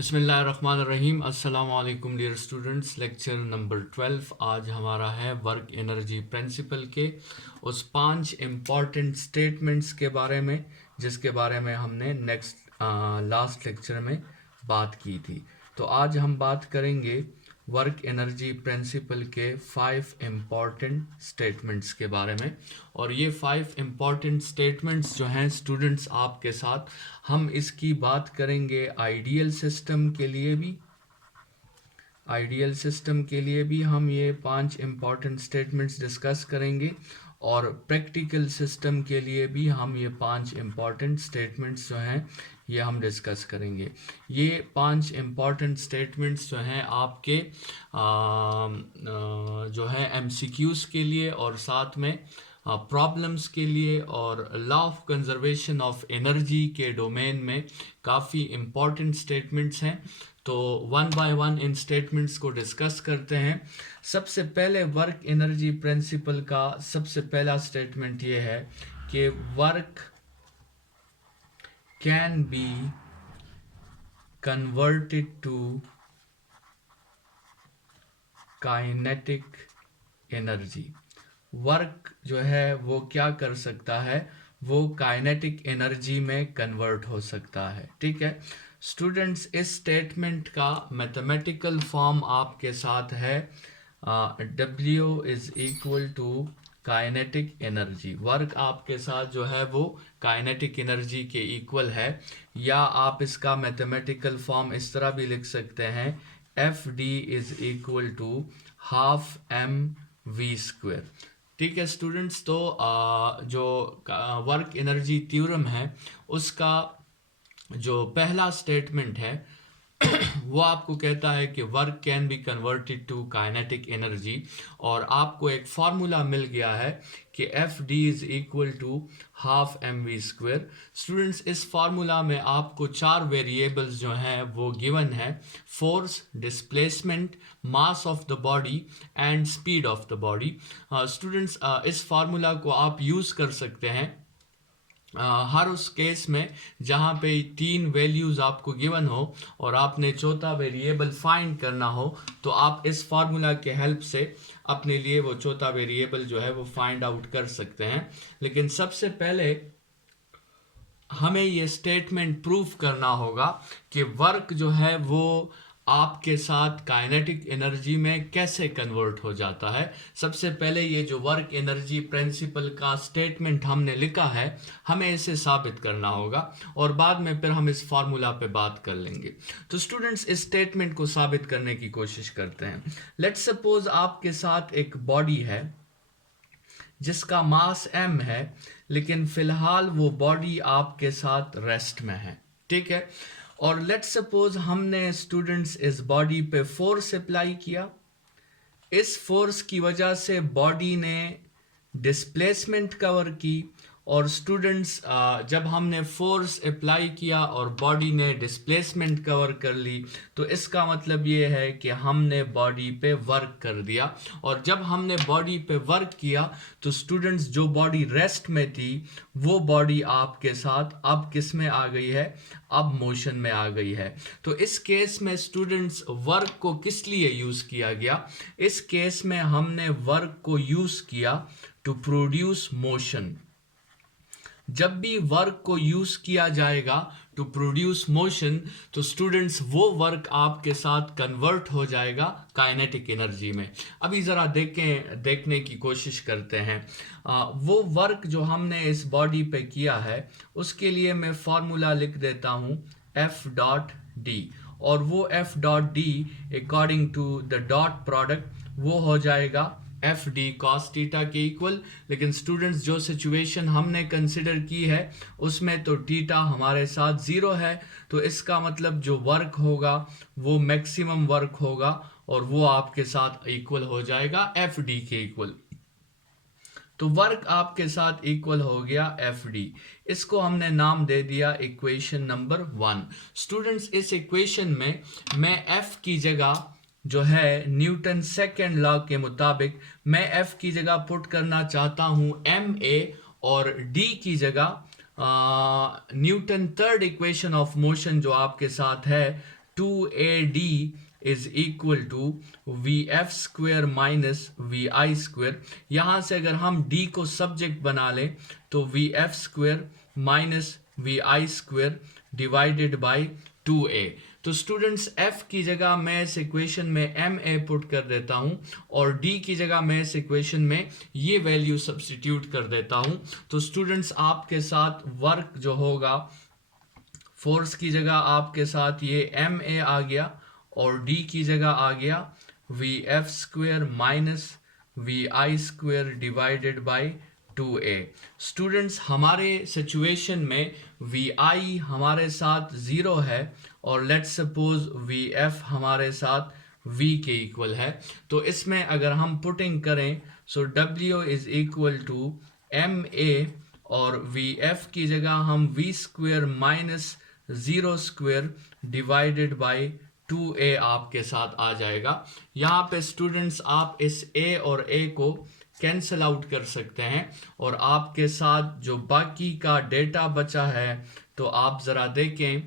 बिस्मिल्लाहिर्रहमानिर्रहीम। अस्सलाम वालेकुम डियर स्टूडेंट्स। लेक्चर नंबर 12 आज हमारा है वर्क एनर्जी प्रिंसिपल के उस 5 इम्पॉर्टेंट स्टेटमेंट्स के बारे में जिसके बारे में हमने लास्ट लेक्चर में बात की थी। तो आज हम बात करेंगे वर्क एनर्जी प्रिंसिपल के 5 इम्पॉर्टेंट स्टेटमेंट्स के बारे में। और ये 5 इम्पॉर्टेंट स्टेटमेंट्स जो हैं स्टूडेंट्स आपके साथ हम इसकी बात करेंगे आइडियल सिस्टम के लिए भी हम ये 5 इम्पॉर्टेंट स्टेटमेंट्स डिस्कस करेंगे और प्रैक्टिकल सिस्टम के लिए भी हम ये 5 इम्पॉर्टेंट स्टेटमेंट्स जो हैं ये हम डिस्कस करेंगे। ये 5 इम्पॉर्टेंट स्टेटमेंट्स जो हैं आपके जो है एमसीक्यूज़ के लिए और साथ में प्रॉब्लम्स के लिए और law of conservation of energy के डोमेन में काफ़ी इम्पॉर्टेंट स्टेटमेंट्स हैं। तो one by one in statements को डिस्कस करते हैं। सबसे पहले वर्क एनर्जी प्रिंसिपल का सबसे पहला स्टेटमेंट ये है कि work can be converted to kinetic energy. Work जो है वो क्या कर सकता है, वो काइनेटिक एनर्जी में कन्वर्ट हो सकता है। ठीक है स्टूडेंट्स, इस स्टेटमेंट का मैथमेटिकल फॉर्म आपके साथ है W is equal to kinetic energy. Work आपके साथ जो है वो काइनेटिक एनर्जी के इक्वल है, या आप इसका मैथमेटिकल फॉर्म इस तरह भी लिख सकते हैं FD is equal to half mv²। ठीक है स्टूडेंट्स, तो जो वर्क एनर्जी थ्योरम है उसका जो पहला स्टेटमेंट है वो आपको कहता है कि work can be converted to kinetic energy, और आपको एक फार्मूला मिल गया है कि FD is equal to half mv²। Students, इस फार्मूला में आपको 4 वेरिएबल्स जो हैं वो गिवन है: force, displacement, mass of the body and speed of the body. Students, इस फार्मूला को आप यूज़ कर सकते हैं हर उस केस में जहाँ पे 3 वैल्यूज़ आपको गिवन हो और आपने चौथा वेरिएबल फाइंड करना हो, तो आप इस फार्मूला के हेल्प से अपने लिए वो चौथा वेरिएबल जो है वो फाइंड आउट कर सकते हैं। लेकिन सबसे पहले हमें ये स्टेटमेंट प्रूफ करना होगा कि वर्क जो है वो आपके साथ काइनेटिक एनर्जी में कैसे कन्वर्ट हो जाता है। सबसे पहले ये जो वर्क एनर्जी प्रिंसिपल का स्टेटमेंट हमने लिखा है हमें इसे साबित करना होगा और बाद में फिर हम इस फार्मूला पे बात कर लेंगे। तो स्टूडेंट्स, इस स्टेटमेंट को साबित करने की कोशिश करते हैं। लेट्स सपोज आपके साथ एक बॉडी है जिसका मास m है, लेकिन फिलहाल वो बॉडी आपके साथ रेस्ट में है। ठीक है, और लेट्स सपोज हमने स्टूडेंट्स इस बॉडी पे फोर्स अप्लाई किया। इस फोर्स की वजह से बॉडी ने डिस्प्लेसमेंट कवर की, और स्टूडेंट्स जब हमने फोर्स अप्लाई किया और बॉडी ने डिस्प्लेसमेंट कवर कर ली, तो इसका मतलब ये है कि हमने बॉडी पे वर्क कर दिया। और जब हमने बॉडी पे वर्क किया तो स्टूडेंट्स जो बॉडी रेस्ट में थी वो बॉडी आपके साथ अब किस में आ गई है, अब मोशन में आ गई है। तो इस केस में स्टूडेंट्स वर्क को किस लिए यूज़ किया गया? इस केस में हमने वर्क को यूज़ किया टू प्रोड्यूस मोशन। जब भी वर्क को यूज़ किया जाएगा टू प्रोड्यूस मोशन, तो स्टूडेंट्स वो वर्क आपके साथ कन्वर्ट हो जाएगा काइनेटिक एनर्जी में। अभी ज़रा देखने की कोशिश करते हैं। वो वर्क जो हमने इस बॉडी पे किया है उसके लिए मैं फार्मूला लिख देता हूँ F.D, और वो F.D according to the dot product वो हो जाएगा FD cos थीटा के इक्वल। लेकिन स्टूडेंट्स जो सिचुएशन हमने कंसिडर की है उसमें तो थीटा हमारे साथ 0 है, तो इसका मतलब जो वर्क होगा वो मैक्सिमम वर्क होगा और वो आपके साथ इक्वल हो जाएगा FD के इक्वल। तो वर्क आपके साथ इक्वल हो गया FD। इसको हमने नाम दे दिया इक्वेशन नंबर 1। स्टूडेंट्स, इस इक्वेशन में मैं F की जगह जो है न्यूटन सेकेंड लॉ के मुताबिक मैं F की जगह पुट करना चाहता हूँ ma, और D की जगह Newton third equation of motion जो आपके साथ है 2AD is equal to VF² minus VI²। यहाँ से अगर हम D को सब्जेक्ट बना लें तो VF² minus VI² divided by 2A। तो स्टूडेंट्स F की जगह मैं इस इक्वेशन में MA पुट कर देता हूँ और D की जगह मैं इस इक्वेशन में ये वैल्यू सब्स्टिट्यूट कर देता हूँ। तो स्टूडेंट्स आपके साथ वर्क जो होगा, फोर्स की जगह आपके साथ ये MA आ गया और D की जगह आ गया VF² minus VI² divided by 2A। Students हमारे सिचुएशन में VI हमारे साथ 0 है और लेट्स सपोज VF हमारे साथ V के इक्वल है। तो इसमें अगर हम पुटिंग करें so W is equal to MA और VF की जगह हम V² minus 0² divided by 2A आपके साथ आ जाएगा। यहाँ पे स्टूडेंट्स आप इस A और A को कैंसल आउट कर सकते हैं और आपके साथ जो बाकी का डेटा बचा है तो आप ज़रा देखें,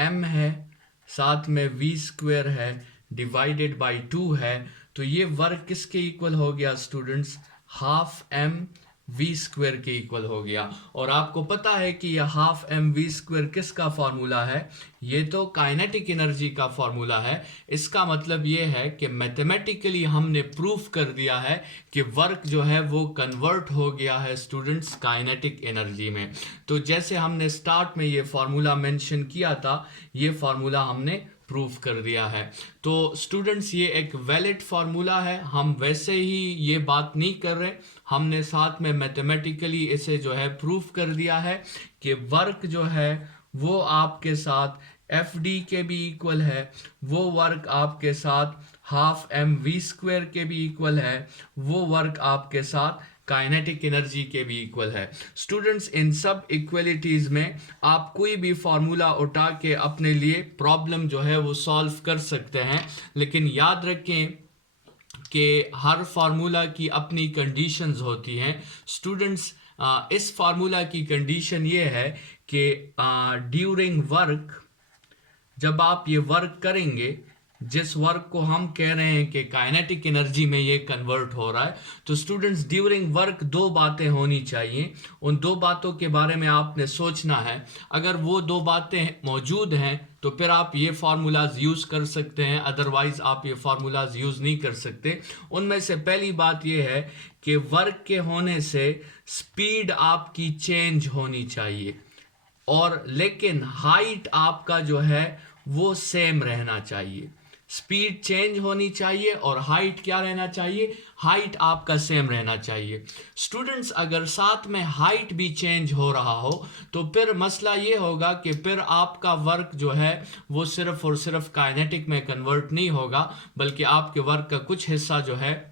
M है, साथ में V² है, डिवाइडेड बाई 2 है। तो ये वर्क किसके इक्वल हो गया स्टूडेंट्स? हाफ M V² के इक्वल हो गया। और आपको पता है कि यह हाफ M V² किसका फॉर्मूला है? ये तो काइनेटिक एनर्जी का फॉर्मूला है। इसका मतलब ये है कि मैथमेटिकली हमने प्रूफ कर दिया है कि वर्क जो है वो कन्वर्ट हो गया है स्टूडेंट्स काइनेटिक एनर्जी में। तो जैसे हमने स्टार्ट में ये फार्मूला मेंशन किया था, ये फार्मूला हमने प्रूफ कर दिया है। तो स्टूडेंट्स ये एक वैलिड फार्मूला है, हम वैसे ही ये बात नहीं कर रहे, हमने साथ में मैथमेटिकली इसे जो है प्रूफ कर दिया है कि वर्क जो है वो आपके साथ FD के भी इक्वल है, वो वर्क आपके साथ हाफ M V² के भी इक्वल है, वो वर्क आपके साथ काइनेटिक एनर्जी के भी इक्वल है। स्टूडेंट्स इन सब इक्वलिटीज में आप कोई भी फॉर्मूला उठा के अपने लिए प्रॉब्लम जो है वो सॉल्व कर सकते हैं, लेकिन याद रखें कि हर फार्मूला की अपनी कंडीशंस होती हैं। स्टूडेंट्स इस फार्मूला की कंडीशन ये है कि ड्यूरिंग वर्क, जब आप ये वर्क करेंगे, जिस वर्क को हम कह रहे हैं कि काइनेटिक एनर्जी में ये कन्वर्ट हो रहा है, तो स्टूडेंट्स ड्यूरिंग वर्क दो बातें होनी चाहिए। उन दो बातों के बारे में आपने सोचना है। अगर वो दो बातें मौजूद हैं तो फिर आप ये फार्मूलाज यूज़ कर सकते हैं, अदरवाइज आप ये फार्मूलाज यूज़ नहीं कर सकते। उनमें से पहली बात ये है कि वर्क के होने से स्पीड आपकी चेंज होनी चाहिए, और लेकिन हाइट आपका जो है वो सेम रहना चाहिए। स्पीड चेंज होनी चाहिए और हाइट क्या रहना चाहिए? हाइट आपका सेम रहना चाहिए। स्टूडेंट्स अगर साथ में हाइट भी चेंज हो रहा हो तो फिर मसला ये होगा कि फिर आपका वर्क जो है वो सिर्फ और सिर्फ काइनेटिक में कन्वर्ट नहीं होगा, बल्कि आपके वर्क का कुछ हिस्सा जो है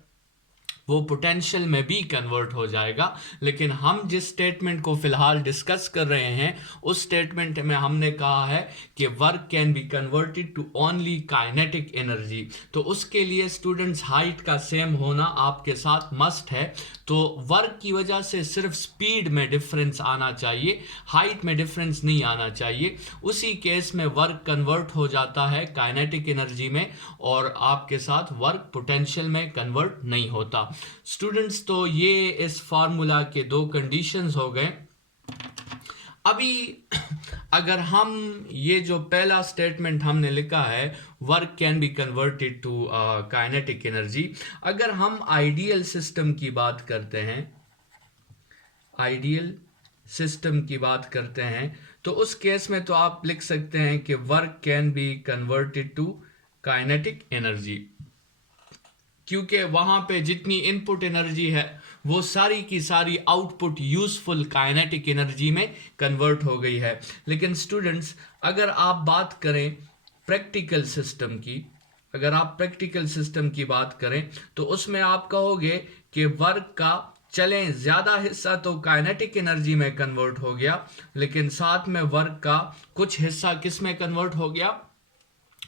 वो पोटेंशियल में भी कन्वर्ट हो जाएगा। लेकिन हम जिस स्टेटमेंट को फिलहाल डिस्कस कर रहे हैं उस स्टेटमेंट में हमने कहा है कि work can be converted to only kinetic energy. तो उसके लिए स्टूडेंट्स हाइट का सेम होना आपके साथ मस्ट है। तो वर्क की वजह से सिर्फ स्पीड में डिफरेंस आना चाहिए, हाइट में डिफरेंस नहीं आना चाहिए। उसी केस में वर्क कन्वर्ट हो जाता है काइनेटिक एनर्जी में और आपके साथ वर्क पोटेंशियल में कन्वर्ट नहीं होता। स्टूडेंट्स तो ये इस फार्मूला के दो कंडीशंस हो गए। अभी अगर हम ये जो पहला स्टेटमेंट हमने लिखा है work can be converted to kinetic energy, अगर हम आइडियल सिस्टम की बात करते हैं, आइडियल सिस्टम की बात करते हैं तो उस केस में तो आप लिख सकते हैं कि work can be converted to kinetic energy, क्योंकि वहां पे जितनी इनपुट एनर्जी है वो सारी की सारी आउटपुट यूजफुल काइनेटिक एनर्जी में कन्वर्ट हो गई है। लेकिन स्टूडेंट्स अगर आप बात करें प्रैक्टिकल सिस्टम की, अगर आप प्रैक्टिकल सिस्टम की बात करें तो उसमें आप कहोगे कि वर्क का चलें ज़्यादा हिस्सा तो काइनेटिक एनर्जी में कन्वर्ट हो गया, लेकिन साथ में वर्क का कुछ हिस्सा किस में कन्वर्ट हो गया?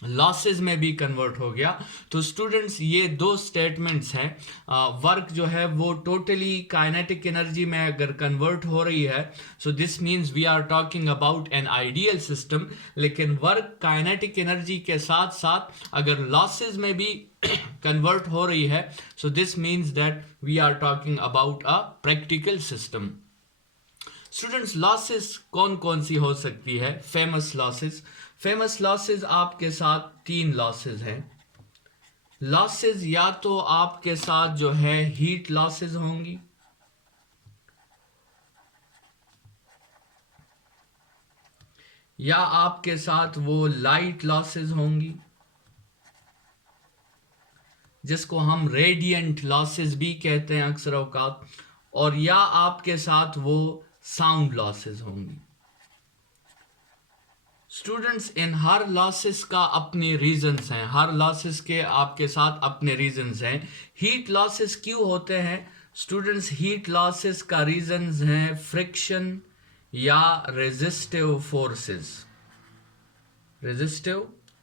लॉसेस में भी कन्वर्ट हो गया। तो स्टूडेंट्स ये दो स्टेटमेंट्स हैं, वर्क जो है वो टोटली काइनेटिक एनर्जी में अगर कन्वर्ट हो रही है, so this means we are talking about an ideal system. लेकिन वर्क काइनेटिक एनर्जी के साथ साथ अगर लॉसेस में भी कन्वर्ट हो रही है, so this means that we are talking about a practical system. Students losses कौन कौन सी हो सकती है? फेमस लॉसेस आपके साथ 3 लॉसेस हैं। लॉसेस या तो आपके साथ जो है हीट लॉसेस होंगी, या आपके साथ वो लाइट लॉसेस होंगी जिसको हम रेडिएंट लॉसेस भी कहते हैं अक्सर औकात, और या आपके साथ वो साउंड लॉसेस होंगी। स्टूडेंट्स इन हर लॉसेस का अपने रीजंस हैं, हर लॉसेस के आपके साथ अपने रीजंस हैं। हीट लॉसेस क्यों होते हैं? स्टूडेंट्स हीट लॉसेस का रीजंस हैं फ्रिक्शन या रेजिस्टिव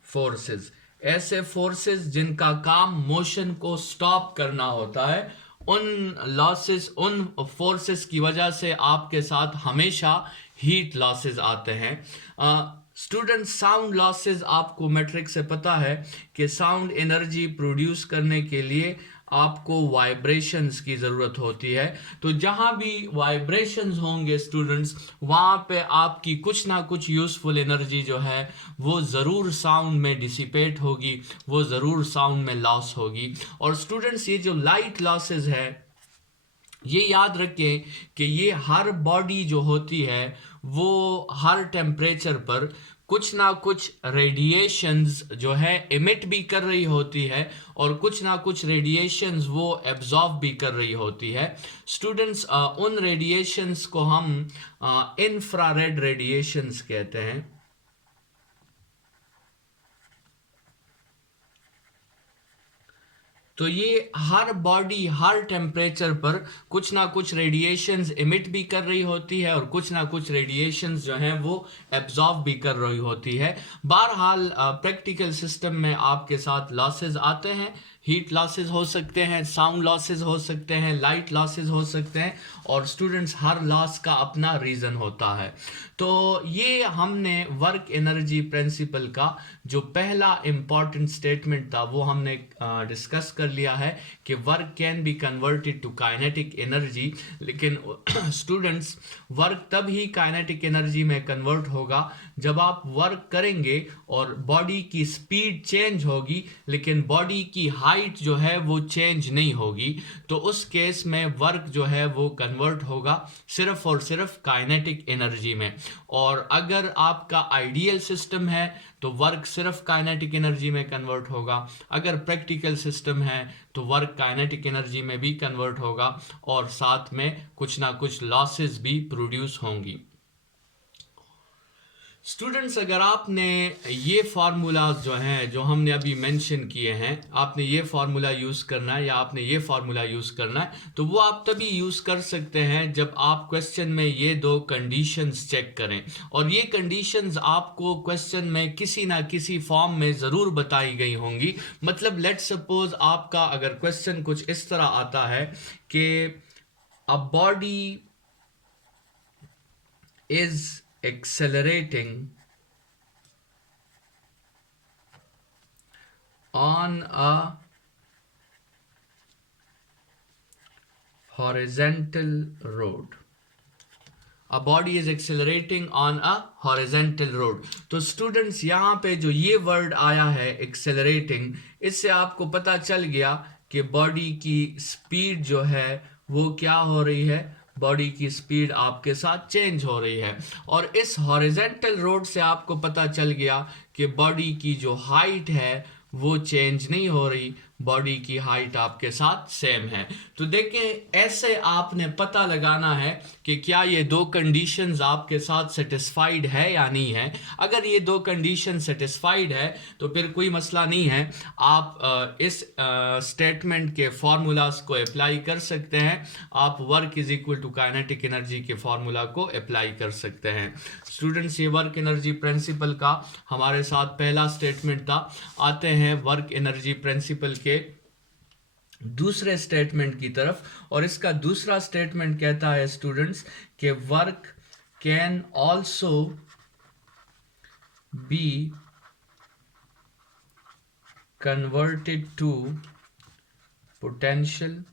फोर्सेस। ऐसे फोर्सेस जिनका काम मोशन को स्टॉप करना होता है, उन फोर्सेस की वजह से आपके साथ हमेशा हीट लॉसेस आते हैं। स्टूडेंट साउंड लॉसेस, आपको मैट्रिक्स से पता है कि साउंड एनर्जी प्रोड्यूस करने के लिए आपको वाइब्रेशंस की ज़रूरत होती है। तो जहाँ भी वाइब्रेशंस होंगे स्टूडेंट्स, वहाँ पे आपकी कुछ ना कुछ यूज़फुल एनर्जी जो है वो ज़रूर साउंड में डिसिपेट होगी, वो ज़रूर साउंड में लॉस होगी। और स्टूडेंट्स ये जो लाइट लॉसेस है, ये याद रखें कि ये हर बॉडी जो होती है वो हर टेम्परेचर पर कुछ ना कुछ रेडिएशंस जो है इमिट भी कर रही होती है, और कुछ ना कुछ रेडिएशंस वो एब्जॉर्ब भी कर रही होती है। स्टूडेंट्स उन रेडिएशंस को हम इंफ्रारेड रेडिएशंस कहते हैं। तो ये हर बॉडी हर टेम्परेचर पर कुछ ना कुछ रेडिएशंस इमिट भी कर रही होती है, और कुछ ना कुछ रेडिएशंस जो हैं वो एब्जॉर्ब भी कर रही होती है। बहरहाल प्रैक्टिकल सिस्टम में आपके साथ लॉसेस आते हैं, हीट लॉसेस हो सकते हैं, साउंड लॉसेस हो सकते हैं, लाइट लॉसेस हो सकते हैं, और स्टूडेंट्स हर लॉस का अपना रीज़न होता है। तो ये हमने वर्क एनर्जी प्रिंसिपल का जो पहला इम्पॉर्टेंट स्टेटमेंट था वो हमने डिस्कस कर लिया है कि work can be converted to kinetic energy. लेकिन स्टूडेंट्स वर्क तब ही काइनेटिक एनर्जी में कन्वर्ट होगा जब आप वर्क करेंगे और बॉडी की स्पीड चेंज होगी, लेकिन बॉडी की हाइट जो है वो चेंज नहीं होगी। तो उस केस में वर्क जो है वो कन्वर्ट होगा सिर्फ और सिर्फ काइनेटिक एनर्जी में। और अगर आपका आइडियल सिस्टम है तो वर्क सिर्फ काइनेटिक एनर्जी में कन्वर्ट होगा। अगर प्रैक्टिकल सिस्टम है तो वर्क काइनेटिक एनर्जी में भी कन्वर्ट होगा, और साथ में कुछ ना कुछ लॉसेस भी प्रोड्यूस होंगी। स्टूडेंट्स अगर आपने ये फार्मूलाज जो हैं जो हमने अभी मेंशन किए हैं, आपने ये फार्मूला यूज़ करना है या आपने ये फार्मूला यूज़ करना है, तो वो आप तभी यूज़ कर सकते हैं जब आप क्वेश्चन में ये दो कंडीशंस चेक करें। और ये कंडीशंस आपको क्वेश्चन में किसी ना किसी फॉर्म में ज़रूर बताई गई होंगी। मतलब लेट सपोज आपका अगर क्वेश्चन कुछ इस तरह आता है कि a body is accelerating on a horizontal road. A body is accelerating on a horizontal road. तो स्टूडेंट्स यहाँ पे जो ये वर्ड आया है accelerating, इससे आपको पता चल गया कि बॉडी की स्पीड जो है वो क्या हो रही है, बॉडी की स्पीड आपके साथ चेंज हो रही है। और इस हॉरिजॉन्टल रोड से आपको पता चल गया कि बॉडी की जो हाइट है वो चेंज नहीं हो रही, बॉडी की हाइट आपके साथ सेम है। तो देखें, ऐसे आपने पता लगाना है कि क्या ये दो कंडीशंस आपके साथ सेटिस्फाइड है या नहीं है। अगर ये दो कंडीशन सेटिस्फाइड है तो फिर कोई मसला नहीं है, आप इस स्टेटमेंट के फार्मूलाज को अप्लाई कर सकते हैं। आप work is equal to kinetic energy के फार्मूला को अप्लाई कर सकते हैं। स्टूडेंट्स, ये वर्क एनर्जी प्रिंसिपल का हमारे साथ पहला स्टेटमेंट था। आते हैं वर्क एनर्जी प्रिंसिपल के दूसरे स्टेटमेंट की तरफ, और इसका दूसरा स्टेटमेंट कहता है स्टूडेंट्स कि work can also be converted to potential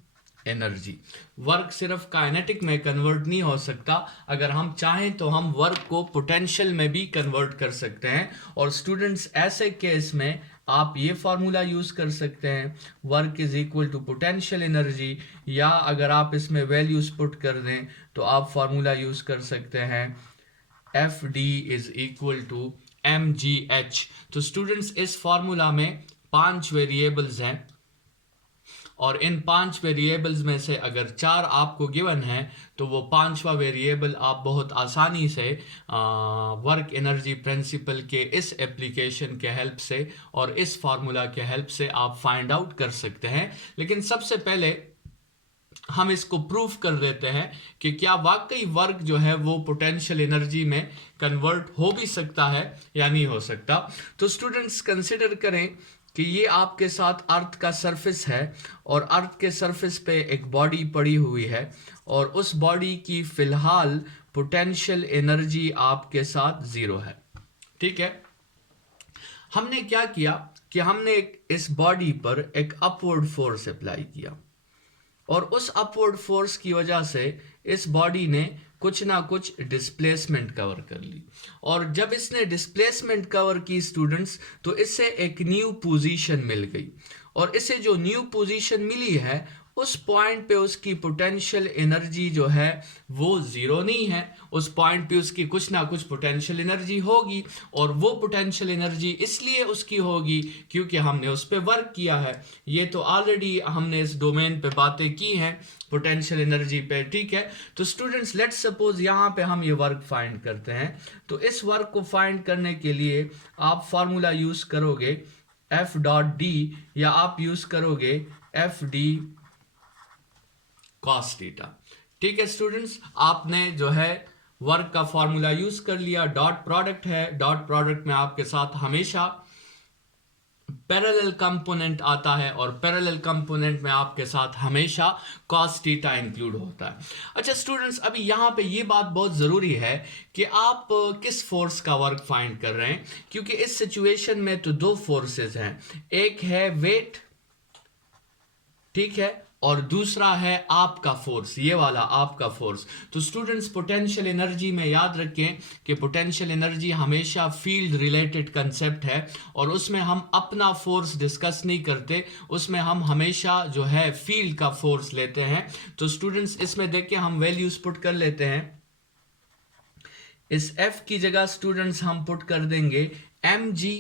energy. Work सिर्फ काइनेटिक में कन्वर्ट नहीं हो सकता, अगर हम चाहें तो हम वर्क को पोटेंशियल में भी कन्वर्ट कर सकते हैं। और स्टूडेंट्स, ऐसे केस में आप ये फार्मूला यूज कर सकते हैं, work is equal to potential energy, या अगर आप इसमें वैल्यूज पुट कर दें तो आप फार्मूला यूज कर सकते हैं F D is equal to M G H. तो स्टूडेंट्स, इस फार्मूला में 5 वेरिएबल्स हैं, और इन 5 वेरिएबल्स में से अगर 4 आपको गिवन है तो वो 5वां वेरिएबल आप बहुत आसानी से वर्क एनर्जी प्रिंसिपल के इस एप्लीकेशन के हेल्प से और इस फार्मूला के हेल्प से आप फाइंड आउट कर सकते हैं। लेकिन सबसे पहले हम इसको प्रूफ कर देते हैं कि क्या वाकई वर्क जो है वो पोटेंशियल एनर्जी में कन्वर्ट हो भी सकता है या नहीं हो सकता। तो स्टूडेंट्स, कंसिडर करें कि ये आपके साथ अर्थ का सरफेस है, और अर्थ के सरफेस पे एक बॉडी पड़ी हुई है, और उस बॉडी की फिलहाल पोटेंशियल एनर्जी आपके साथ 0 है। ठीक है, हमने क्या किया कि हमने इस बॉडी पर एक अपवर्ड फोर्स अप्लाई किया, और उस अपवर्ड फोर्स की वजह से इस बॉडी ने कुछ ना कुछ डिस्प्लेसमेंट कवर कर ली, और जब इसने डिस्प्लेसमेंट कवर की स्टूडेंट्स, तो इससे एक न्यू पोजीशन मिल गई, और इसे जो न्यू पोजीशन मिली है उस पॉइंट पे उसकी पोटेंशियल एनर्जी जो है वो 0 नहीं है। उस पॉइंट पे उसकी कुछ ना कुछ पोटेंशियल एनर्जी होगी, और वो पोटेंशियल एनर्जी इसलिए उसकी होगी क्योंकि हमने उस पर वर्क किया है। ये तो ऑलरेडी हमने इस डोमेन पे बातें की हैं पोटेंशियल एनर्जी पे। ठीक है, तो स्टूडेंट्स, लेट्स सपोज यहाँ पे हम ये वर्क फाइंड करते हैं। तो इस वर्क को फाइंड करने के लिए आप फार्मूला यूज करोगे एफ डॉट डी, या आप यूज करोगे एफ डी कॉस थीटा। ठीक है स्टूडेंट्स, आपने जो है वर्क का फॉर्मूला यूज कर लिया। डॉट प्रोडक्ट है, डॉट प्रोडक्ट में आपके साथ हमेशा पैरेलल कंपोनेंट आता है, और पैरेलल कंपोनेंट में आपके साथ हमेशा कॉस थीटा इंक्लूड होता है। अच्छा स्टूडेंट्स, अभी यहाँ पे ये बात बहुत ज़रूरी है कि आप किस फोर्स का वर्क फाइंड कर रहे हैं, क्योंकि इस सिचुएशन में तो 2 फोर्सेस हैं, एक है वेट, ठीक है, और दूसरा है आपका फोर्स, ये वाला आपका फोर्स। तो स्टूडेंट्स, पोटेंशियल एनर्जी में याद रखें कि पोटेंशियल एनर्जी हमेशा फील्ड रिलेटेड कंसेप्ट है, और उसमें हम अपना फोर्स डिस्कस नहीं करते, उसमें हम हमेशा जो है फील्ड का फोर्स लेते हैं। तो स्टूडेंट्स, इसमें देखिए हम वैल्यूज पुट कर लेते हैं। इस F की जगह स्टूडेंट्स हम पुट कर देंगे mg।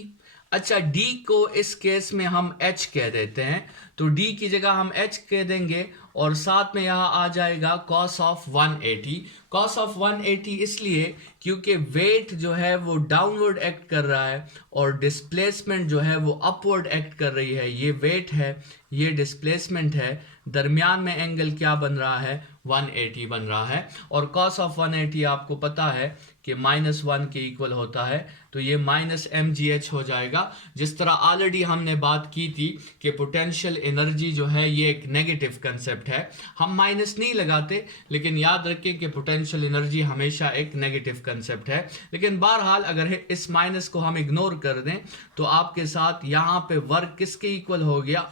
अच्छा, D को इस केस में हम H कह देते हैं, तो D की जगह हम H कह देंगे, और साथ में यहाँ आ जाएगा cos ऑफ 180। cos ऑफ 180 इसलिए क्योंकि वेट जो है वो डाउनवर्ड एक्ट कर रहा है, और डिस्प्लेसमेंट जो है वो अपवर्ड एक्ट कर रही है। ये वेट है, ये डिस्प्लेसमेंट है, दरमियान में एंगल क्या बन रहा है, 180 बन रहा है। और cos ऑफ 180 आपको पता है कि -1 के इक्वल होता है, तो ये -mgh हो जाएगा। जिस तरह ऑलरेडी हमने बात की थी कि पोटेंशियल एनर्जी जो है ये एक नेगेटिव कंसेप्ट है, हम माइनस नहीं लगाते, लेकिन याद रखें कि पोटेंशियल एनर्जी हमेशा एक नेगेटिव कंसेप्ट है। लेकिन बहरहाल अगर इस माइनस को हम इग्नोर कर दें तो आपके साथ यहाँ पे वर्क किसके इक्वल हो गया,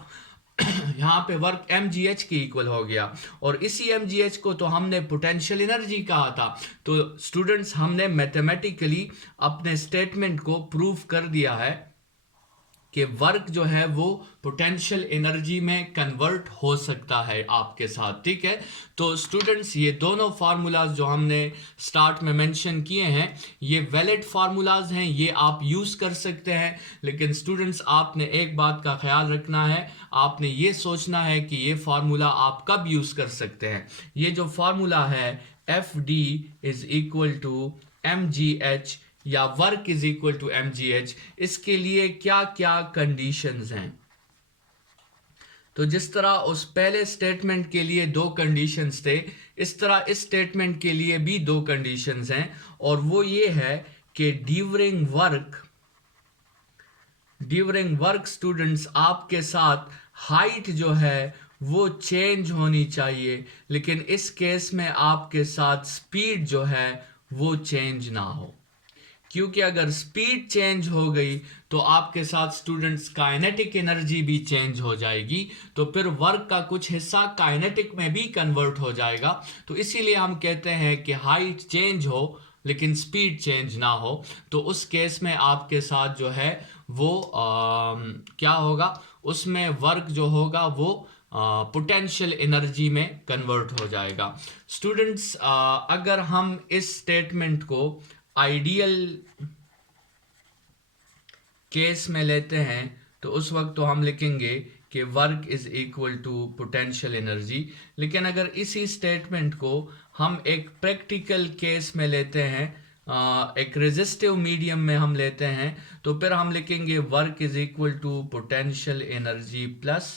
यहाँ पे वर्क mgh के इक्वल हो गया, और इसी mgh को तो हमने पोटेंशियल एनर्जी कहा था। तो स्टूडेंट्स, हमने मैथमेटिकली अपने स्टेटमेंट को प्रूव कर दिया है कि वर्क जो है वो पोटेंशियल एनर्जी में कन्वर्ट हो सकता है आपके साथ, ठीक है। तो स्टूडेंट्स ये दोनों फार्मूलाज जो हमने स्टार्ट में मेंशन किए हैं ये वैलिड फार्मूलाज हैं, ये आप यूज़ कर सकते हैं। लेकिन स्टूडेंट्स आपने एक बात का ख्याल रखना है, आपने ये सोचना है कि ये फार्मूला आप कब यूज़ कर सकते हैं। ये जो फार्मूला है FD is equal to mgh या work is equal to mgh, इसके लिए क्या क्या कंडीशंस हैं। तो जिस तरह उस पहले स्टेटमेंट के लिए दो कंडीशंस थे, इस तरह इस स्टेटमेंट के लिए भी दो कंडीशंस हैं, और वो ये है कि ड्यूरिंग वर्क स्टूडेंट्स आपके साथ हाइट जो है वो चेंज होनी चाहिए, लेकिन इस केस में आपके साथ स्पीड जो है वो चेंज ना हो। क्योंकि अगर स्पीड चेंज हो गई तो आपके साथ स्टूडेंट्स काइनेटिक एनर्जी भी चेंज हो जाएगी, तो फिर वर्क का कुछ हिस्सा काइनेटिक में भी कन्वर्ट हो जाएगा। तो इसीलिए हम कहते हैं कि हाइट चेंज हो लेकिन स्पीड चेंज ना हो, तो उस केस में आपके साथ जो है वो क्या होगा, उसमें वर्क जो होगा वो पोटेंशियल एनर्जी में कन्वर्ट हो जाएगा। स्टूडेंट्स अगर हम इस स्टेटमेंट को आइडियल केस में लेते हैं तो उस वक्त तो हम लिखेंगे कि work is equal to potential energy. लेकिन अगर इसी स्टेटमेंट को हम एक प्रैक्टिकल केस में लेते हैं, एक रेजिस्टिव मीडियम में हम लेते हैं, तो फिर हम लिखेंगे work is equal to potential energy plus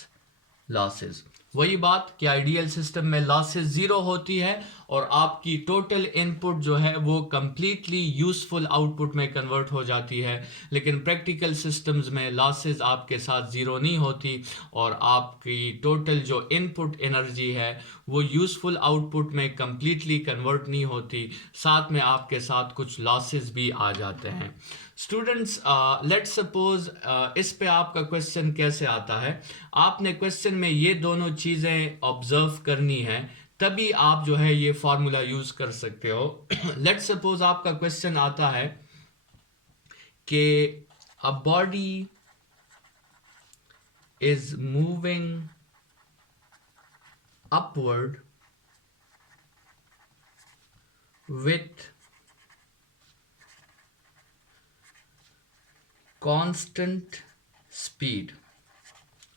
losses. वही बात कि आइडियल सिस्टम में लॉसेस जीरो होती है और आपकी टोटल इनपुट जो है वो कंप्लीटली यूजफुल आउटपुट में कन्वर्ट हो जाती है। लेकिन प्रैक्टिकल सिस्टम्स में लॉसेस आपके साथ ज़ीरो नहीं होती और आपकी टोटल जो इनपुट एनर्जी है वो यूजफुल आउटपुट में कंप्लीटली कन्वर्ट नहीं होती, साथ में आपके साथ कुछ लॉसेस भी आ जाते हैं। स्टूडेंट्स लेट्स सपोज इस पे आपका क्वेश्चन कैसे आता है, आपने क्वेश्चन में ये दोनों चीज़ें ऑब्जर्व करनी है, तभी आप जो है ये फार्मूला यूज कर सकते हो। लेट्स सपोज आपका क्वेश्चन आता है कि a body is moving upward with constant speed।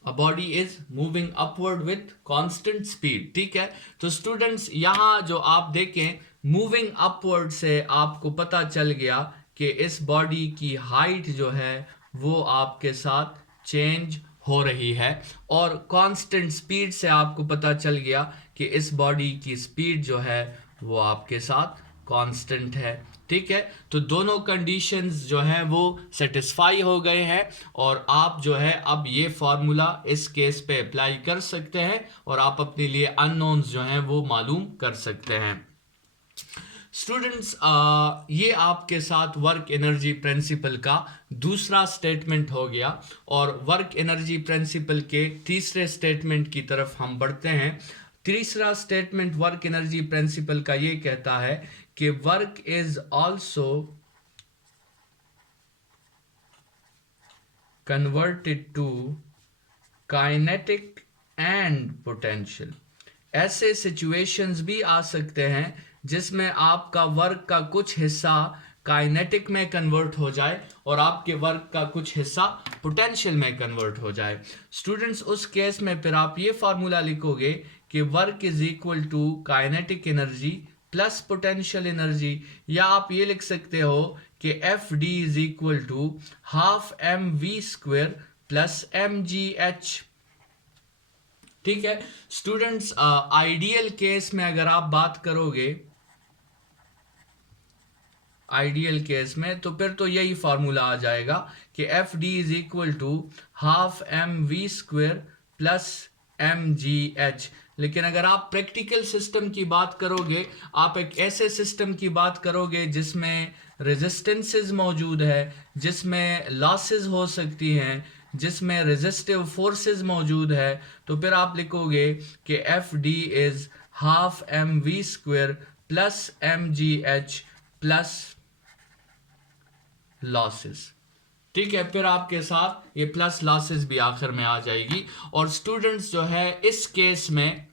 A body is moving upward with constant speed, ठीक है। तो स्टूडेंट्स यहाँ जो आप देखें मूविंग अपवर्ड से आपको पता चल गया कि इस बॉडी की हाइट जो है वो आपके साथ चेंज हो रही है, और कांस्टेंट स्पीड से आपको पता चल गया कि इस बॉडी की स्पीड जो है वो आपके साथ कांस्टेंट है, ठीक है। तो दोनों कंडीशंस जो हैं वो सेटिस्फाई हो गए हैं और आप जो है अब ये फार्मूला इस केस पे अप्लाई कर सकते हैं और आप अपने लिए अननोन्स जो हैं वो मालूम कर सकते हैं। स्टूडेंट्स ये आपके साथ वर्क एनर्जी प्रिंसिपल का दूसरा स्टेटमेंट हो गया, और वर्क एनर्जी प्रिंसिपल के तीसरे स्टेटमेंट की तरफ हम बढ़ते हैं। तीसरा स्टेटमेंट वर्क एनर्जी प्रिंसिपल का ये कहता है कि work is also converted to kinetic and potential. ऐसे सिचुएशंस भी आ सकते हैं जिसमें आपका वर्क का कुछ हिस्सा काइनेटिक में कन्वर्ट हो जाए और आपके वर्क का कुछ हिस्सा पोटेंशियल में कन्वर्ट हो जाए। स्टूडेंट्स उस केस में फिर आप ये फार्मूला लिखोगे कि work is equal to kinetic energy plus potential energy, या आप ये लिख सकते हो कि F D is equal to half M V square plus M G H, ठीक है। स्टूडेंट्स आइडियल केस में अगर आप बात करोगे आइडियल केस में, तो फिर तो यही फार्मूला आ जाएगा कि F D is equal to half M V square plus M G H. लेकिन अगर आप प्रैक्टिकल सिस्टम की बात करोगे, आप एक ऐसे सिस्टम की बात करोगे जिसमें रेजिस्टेंसेस मौजूद है, जिसमें लॉसेस हो सकती हैं, जिसमें रेजिस्टिव फोर्सेस मौजूद है, तो फिर आप लिखोगे कि F D is half M V square plus M G H plus losses, ठीक है, फिर आपके साथ ये प्लस लॉसेस भी आखिर में आ जाएगी। और स्टूडेंट्स जो है इस केस में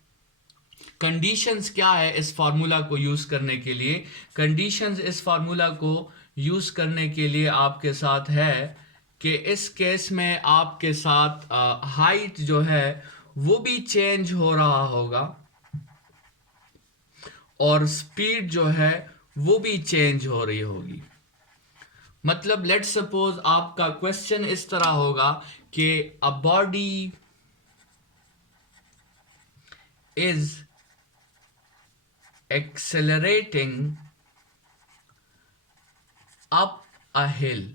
कंडीशंस क्या है इस फार्मूला को यूज करने के लिए, कंडीशंस इस फार्मूला को यूज करने के लिए आपके साथ है कि इस केस में आपके साथ हाइट जो है वो भी चेंज हो रहा होगा और स्पीड जो है वो भी चेंज हो रही होगी। मतलब लेट्स सपोज आपका क्वेश्चन इस तरह होगा कि a body is accelerating up a hill,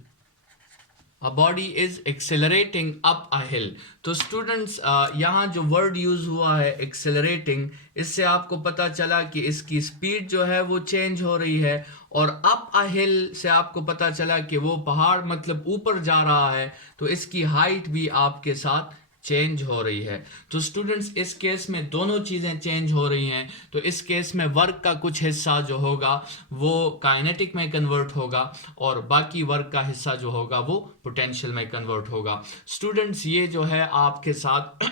a body is accelerating up a hill। तो स्टूडेंट्स यहाँ जो वर्ड यूज हुआ है एक्सेलरेटिंग, इससे आपको पता चला कि इसकी स्पीड जो है वो चेंज हो रही है, और अप अ हिल से आपको पता चला कि वो पहाड़ मतलब ऊपर जा रहा है, तो इसकी हाइट भी आपके साथ चेंज हो रही है। तो स्टूडेंट्स इस केस में दोनों चीज़ें चेंज हो रही हैं। तो इस केस में वर्क का कुछ हिस्सा जो होगा वो काइनेटिक में कन्वर्ट होगा और बाकी वर्क का हिस्सा जो होगा वो पोटेंशियल में कन्वर्ट होगा। स्टूडेंट्स ये जो है आपके साथ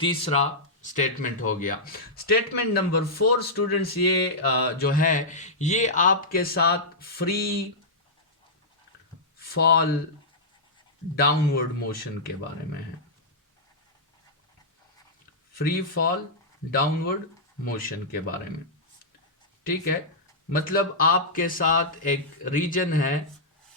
तीसरा स्टेटमेंट हो गया। स्टेटमेंट नंबर 4 स्टूडेंट्स ये जो है ये आपके साथ फ्री फॉल डाउनवर्ड मोशन के बारे में है। फ्री फॉल डाउनवर्ड मोशन के बारे में, ठीक है। मतलब आपके साथ एक रीजन है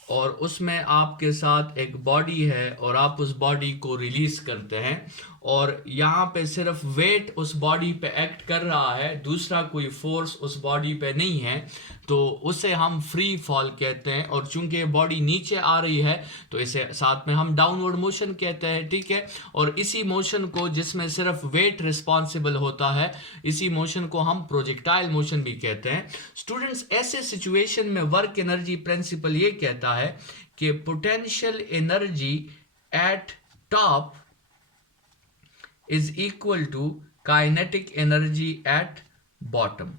और उसमें आपके साथ एक बॉडी है और आप उस बॉडी को रिलीज करते हैं और यहाँ पे सिर्फ वेट उस बॉडी पे एक्ट कर रहा है, दूसरा कोई फोर्स उस बॉडी पे नहीं है, तो उसे हम फ्री फॉल कहते हैं। और चूंकि बॉडी नीचे आ रही है तो इसे साथ में हम डाउनवर्ड मोशन कहते हैं, ठीक है। और इसी मोशन को जिसमें सिर्फ वेट रिस्पॉन्सिबल होता है, इसी मोशन को हम प्रोजेक्टाइल मोशन भी कहते हैं। स्टूडेंट्स ऐसे सिचुएशन में वर्क एनर्जी प्रिंसिपल ये कहता है कि potential energy at top is equal to kinetic energy at bottom,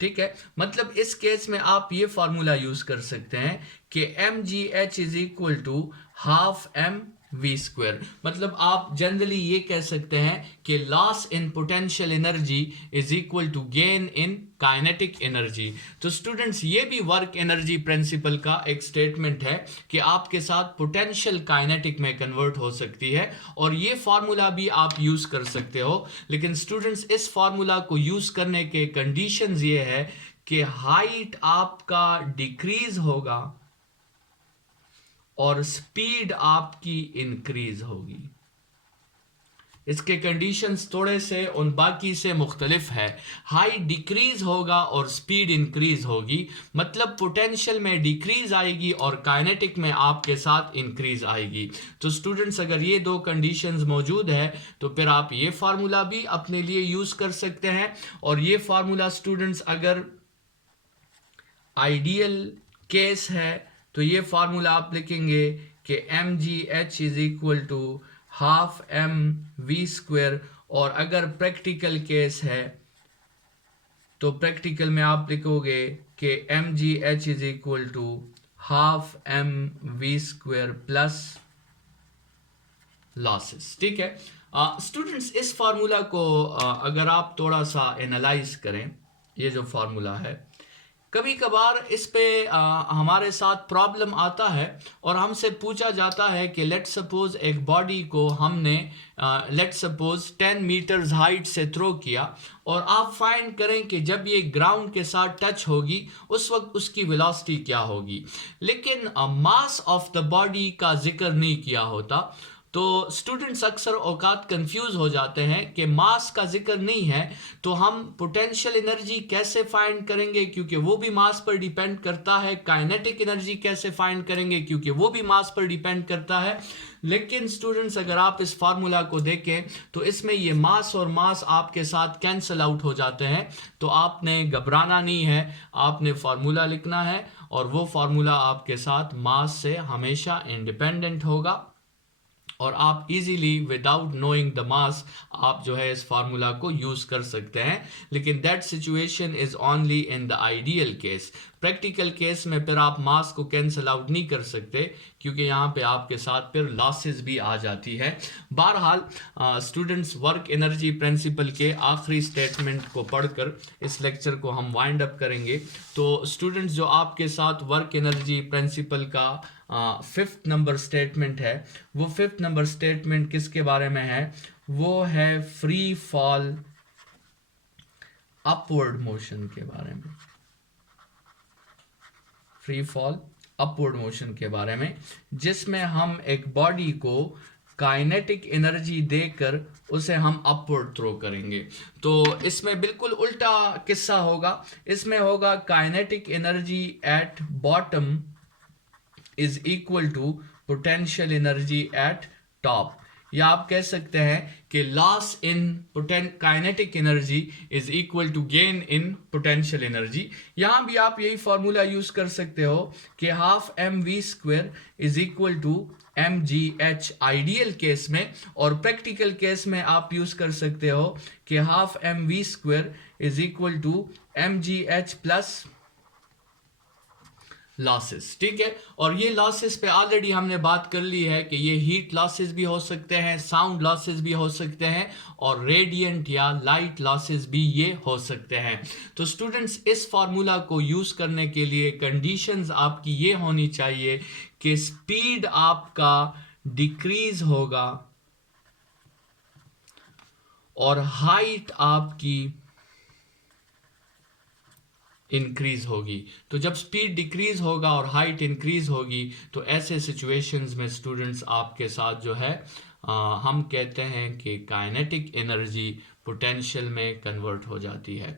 ठीक है। मतलब इस केस में आप ये फॉर्मूला यूज कर सकते हैं कि mgh is equal to half M V square. मतलब आप जनरली ये कह सकते हैं कि loss in potential energy is equal to gain in kinetic energy. तो स्टूडेंट्स ये भी वर्क एनर्जी प्रिंसिपल का एक स्टेटमेंट है कि आपके साथ पोटेंशियल काइनेटिक में कन्वर्ट हो सकती है और ये फार्मूला भी आप यूज कर सकते हो। लेकिन स्टूडेंट्स इस फार्मूला को यूज करने के कंडीशंस ये है कि हाइट आपका डिक्रीज होगा और स्पीड आपकी इंक्रीज होगी। इसके कंडीशंस थोड़े से उन बाकी से मुख्तलिफ है। हाइट डिक्रीज होगा और स्पीड इंक्रीज होगी, मतलब पोटेंशियल में डिक्रीज आएगी और काइनेटिक में आपके साथ इंक्रीज आएगी। तो स्टूडेंट्स अगर ये दो कंडीशंस मौजूद है तो फिर आप ये फार्मूला भी अपने लिए यूज कर सकते हैं। और ये फार्मूला स्टूडेंट्स अगर आइडियल केस है तो ये फार्मूला आप लिखेंगे कि mgh is equal to half M V square. और अगर प्रैक्टिकल केस है तो प्रैक्टिकल में आप लिखोगे कि mgh is equal to half M V square plus losses, ठीक है। स्टूडेंट्स इस फार्मूला को अगर आप थोड़ा सा एनालाइज करें, ये जो फार्मूला है, कभी कभार इस पे हमारे साथ प्रॉब्लम आता है और हमसे पूछा जाता है कि लेट सपोज एक बॉडी को हमने लेट सपोज 10 मीटर्स हाइट से थ्रो किया और आप फाइंड करें कि जब ये ग्राउंड के साथ टच होगी उस वक्त उसकी वेलोसिटी क्या होगी। लेकिन मास ऑफ द बॉडी का जिक्र नहीं किया होता। तो स्टूडेंट्स अक्सर औकात कंफ्यूज हो जाते हैं कि मास का जिक्र नहीं है तो हम पोटेंशियल एनर्जी कैसे फाइंड करेंगे, क्योंकि वो भी मास पर डिपेंड करता है। काइनेटिक एनर्जी कैसे फाइंड करेंगे, क्योंकि वो भी मास पर डिपेंड करता है। लेकिन स्टूडेंट्स अगर आप इस फार्मूला को देखें तो इसमें ये मास और मास आपके साथ कैंसल आउट हो जाते हैं। तो आपने घबराना नहीं है, आपने फार्मूला लिखना है और वो फार्मूला आपके साथ मास से हमेशा इंडिपेंडेंट होगा और आप easily without knowing the mass आप जो है इस फार्मूला को यूज कर सकते हैं। लेकिन that situation is only in the ideal case. Practical case में फिर आप मास को कैंसिल आउट नहीं कर सकते, क्योंकि यहाँ पे आपके साथ फिर लॉसेस भी आ जाती है। बहरहाल स्टूडेंट्स, वर्क एनर्जी प्रिंसिपल के आखिरी स्टेटमेंट को पढ़कर इस लेक्चर को हम वाइंड अप करेंगे। तो स्टूडेंट्स, जो आपके साथ वर्क एनर्जी प्रिंसिपल का 5th नंबर स्टेटमेंट है, वो 5th नंबर स्टेटमेंट किसके बारे में है? वो है फ्री फॉल अपवर्ड मोशन के बारे में। फ्री फॉल अपवर्ड मोशन के बारे में, जिसमें हम एक बॉडी को काइनेटिक एनर्जी देकर उसे हम अपवर्ड थ्रो करेंगे। तो इसमें बिल्कुल उल्टा किस्सा होगा। इसमें होगा kinetic energy at bottom is equal to potential energy at top, या आप कह सकते हैं कि loss in kinetic energy is equal to gain in potential energy. यहां भी आप यही फॉर्मूला यूज कर सकते हो कि half mv² is equal to mgh ideal case में, और प्रैक्टिकल केस में आप यूज कर सकते हो कि half mv² is equal to mgh plus losses. ठीक है, और ये लॉसेस पे ऑलरेडी हमने बात कर ली है कि ये हीट लॉसेस भी हो सकते हैं, साउंड लॉसेस भी हो सकते हैं, और रेडिएंट या लाइट लॉसेस भी ये हो सकते हैं। तो स्टूडेंट्स, इस फार्मूला को यूज करने के लिए कंडीशंस आपकी ये होनी चाहिए कि स्पीड आपका डिक्रीज होगा और हाइट आपकी इंक्रीज होगी। तो जब स्पीड डिक्रीज होगा और हाइट इंक्रीज होगी, तो ऐसे सिचुएशंस में स्टूडेंट्स आपके साथ जो है हम कहते हैं कि काइनेटिक एनर्जी पोटेंशियल में कन्वर्ट हो जाती है।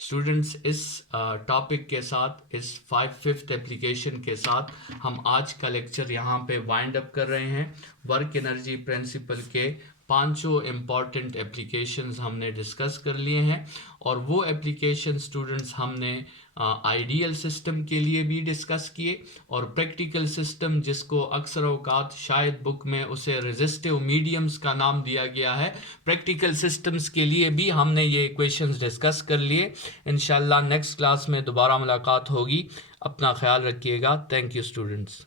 स्टूडेंट्स, इस टॉपिक के साथ, इस 5th एप्लीकेशन के साथ हम आज का लेक्चर यहाँ पे वाइंड अप कर रहे हैं। वर्क एनर्जी प्रिंसिपल के 5 इम्पॉर्टेंट एप्लीकेशंस हमने डिस्कस कर लिए हैं, और वो एप्लीकेशन स्टूडेंट्स हमने आइडियल सिस्टम के लिए भी डिस्कस किए, और प्रैक्टिकल सिस्टम, जिसको अक्सर औकात शायद बुक में उसे रेजिस्टिव मीडियम्स का नाम दिया गया है, प्रैक्टिकल सिस्टम्स के लिए भी हमने ये इक्वेशंस डिस्कस कर लिए। इंशाल्लाह नेक्स्ट क्लास में दोबारा मुलाकात होगी। अपना ख्याल रखिएगा। Thank you students.